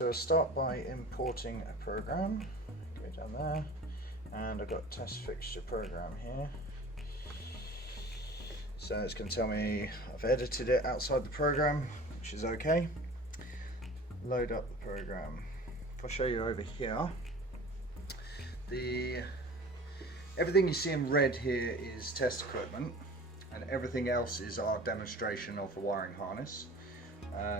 So I'll start by importing a program. Go down there, and I've got test fixture program here. So it's going to tell me I've edited it outside the program, which is okay. Load up the program. If I show you over here, everything you see in red here is test equipment, and everything else is our demonstration of the wiring harness.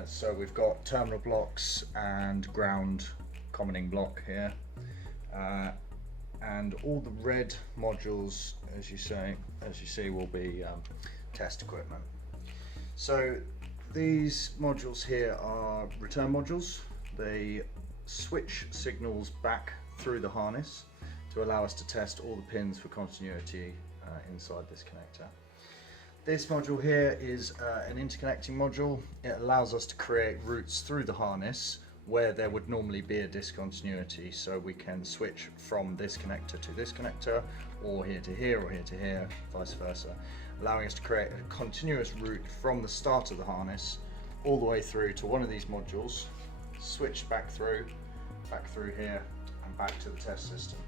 So we've got terminal blocks and ground commoning block here, and all the red modules, as you see, will be test equipment. So these modules here are return modules. They switch signals back through the harness to allow us to test all the pins for continuity inside this connector. This module here is an interconnecting module. It allows us to create routes through the harness where there would normally be a discontinuity, so we can switch from this connector to this connector, or here to here, or here to here, vice versa, allowing us to create a continuous route from the start of the harness all the way through to one of these modules, switched back through here, and back to the test system.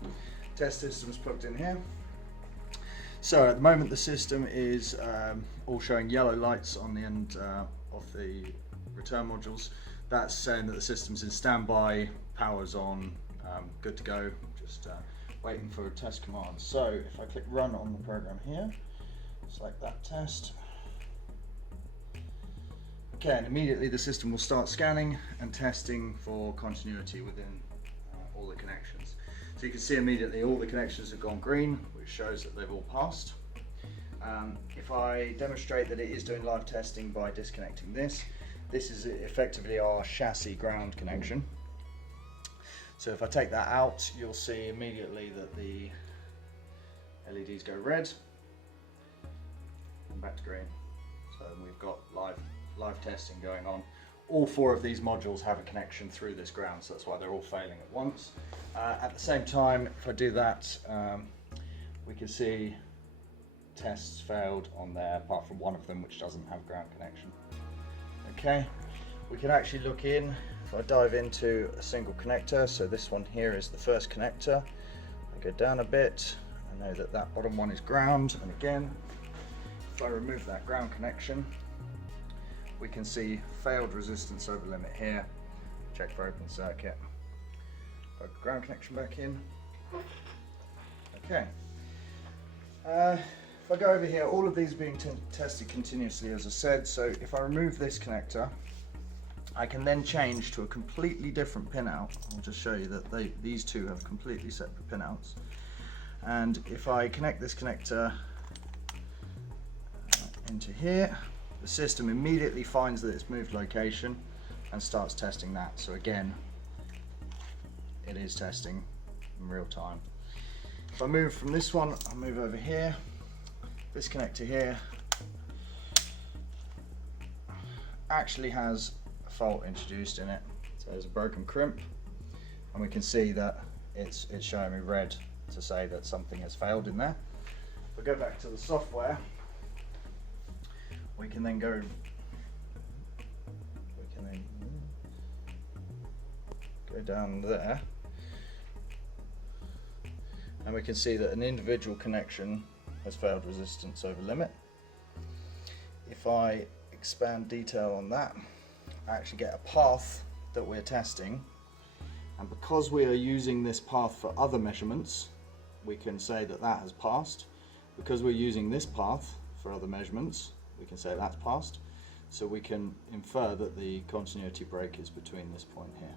Test system's plugged in here. So at the moment the system is all showing yellow lights on the end of the return modules. That's saying that the system's in standby, power's on, good to go, just waiting for a test command. So if I click run on the program here, select that test. Okay, and immediately the system will start scanning and testing for continuity within all the connections. So you can see immediately all the connections have gone green, which shows that they've all passed. If I demonstrate that it is doing live testing by disconnecting this is effectively our chassis ground connection. So if I take that out, you'll see immediately that the LEDs go red and back to green. So we've got live testing going on. All four of these modules have a connection through this ground, so that's why they're all failing at once. At the same time, if I do that, we can see tests failed on there, apart from one of them which doesn't have ground connection. Okay, we can actually look in. If I dive into a single connector, so this one here is the first connector. I go down a bit, I know that that bottom one is ground, and again, if I remove that ground connection, we can see failed resistance over limit here. Check for open circuit. Put ground connection back in. Okay. If I go over here, all of these are being tested continuously, as I said. So if I remove this connector, I can then change to a completely different pinout. I'll just show you that these two have completely separate pinouts. And if I connect this connector into here, the system immediately finds that it's moved location and starts testing that. So again, it is testing in real time. If I move from this one, I'll move over here. This connector here actually has a fault introduced in it. So there's a broken crimp, and we can see that it's showing me red to say that something has failed in there. If we go back to the software, we can then go down there, and we can see that an individual connection has failed resistance over limit. If I expand detail on that, I actually get a path that we're testing, and because we are using this path for other measurements, we can say that that has passed. Because we're using this path for other measurements, we can say that's passed, so we can infer that the continuity break is between this point here.